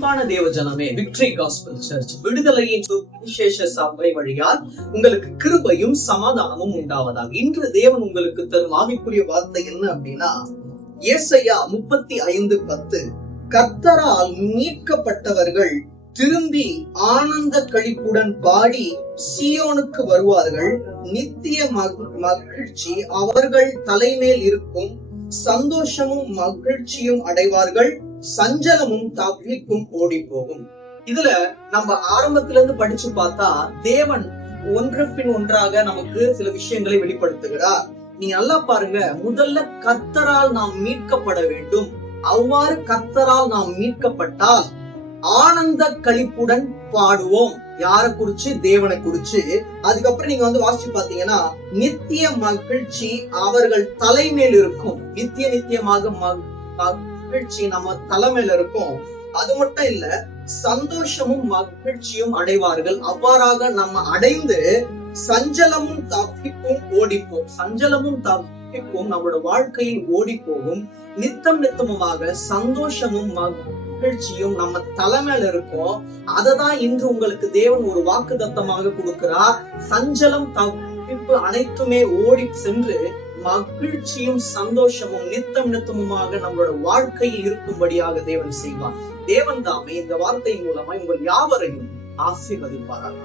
அன்பான தேவ ஜனமே, விக்டரி காஸ்பல் சர்ச் விடுதலையின் விசேஷ சபை வழியால் உங்களுக்கு கிருபையும் சமாதானமும் உண்டாவதாக. இன்று தேவன் உங்களுக்கு தரும் ஆவிக்குரிய வார்த்தை என்ன அப்படின்னா, ஏசாயா 35:10, கர்த்தரால் மீட்கப்பட்டவர்கள் திரும்பி ஆனந்த களிப்புடன் பாடி சீயோனுக்கு வருவார்கள். நித்திய மகிழ்ச்சி அவர்கள் தலைமேல் இருக்கும். சந்தோஷமும் மகிழ்ச்சியும் அடைவார்கள். சஞ்சலமும் தவிப்பும் ஓடி போகும். இதுல நம்ம ஆரம்பத்துல இருந்து படிச்சு பார்த்தா தேவன் ஒன்று பின் ஒன்றாக நமக்கு சில விஷயங்களை வெளிப்படுத்துகிறார். நீங்க நல்லா பாருங்க. முதல்ல கர்த்தரால் நாம் மீட்கப்பட வேண்டும். அவ்வாறு கர்த்தரால் நாம் மீட்கப்பட்டால் ஆனந்த களிப்புடன் பாடுவோம். யார குறிச்சு? தேவனை குறிச்சு. அதுக்கப்புறம் நீங்க வாசிச்சு பாத்தீங்கன்னா, நித்திய மகிழ்ச்சி அவர்கள் தலைமையில் இருக்கும். நித்தியமாக மகிழ்ச்சி நம்ம தலைமையில இருக்கும். அது மட்டும் இல்ல, சந்தோஷமும் மகிழ்ச்சியும் அடைவார்கள். அவ்வாறாக நம்ம அடைந்து சஞ்சலமும் தவிப்பும் ஓடிப்போம். சஞ்சலமும் தவிப்பும் நம்மளோட வாழ்க்கையில் ஓடி போகும். நித்தமுமாக சந்தோஷமும் மகிழ்ச்சியும் நம்ம தலைமையில இருக்கும். அததான் இன்று உங்களுக்கு தேவன் ஒரு வாக்குத்தத்தமாக கொடுக்கிறார். சஞ்சலம் தவிப்பு அனைத்துமே ஓடி சென்று மகிழ்ச்சியும் சந்தோஷமும் நித்தமுமாக நம்மளோட வாழ்க்கையில் இருக்கும்படியாக தேவன் செய்வார். தேவன் தாமே இந்த வார்த்தை மூலமா உங்கள் யாவரையும் ஆசீர்வதிப்பாராம்.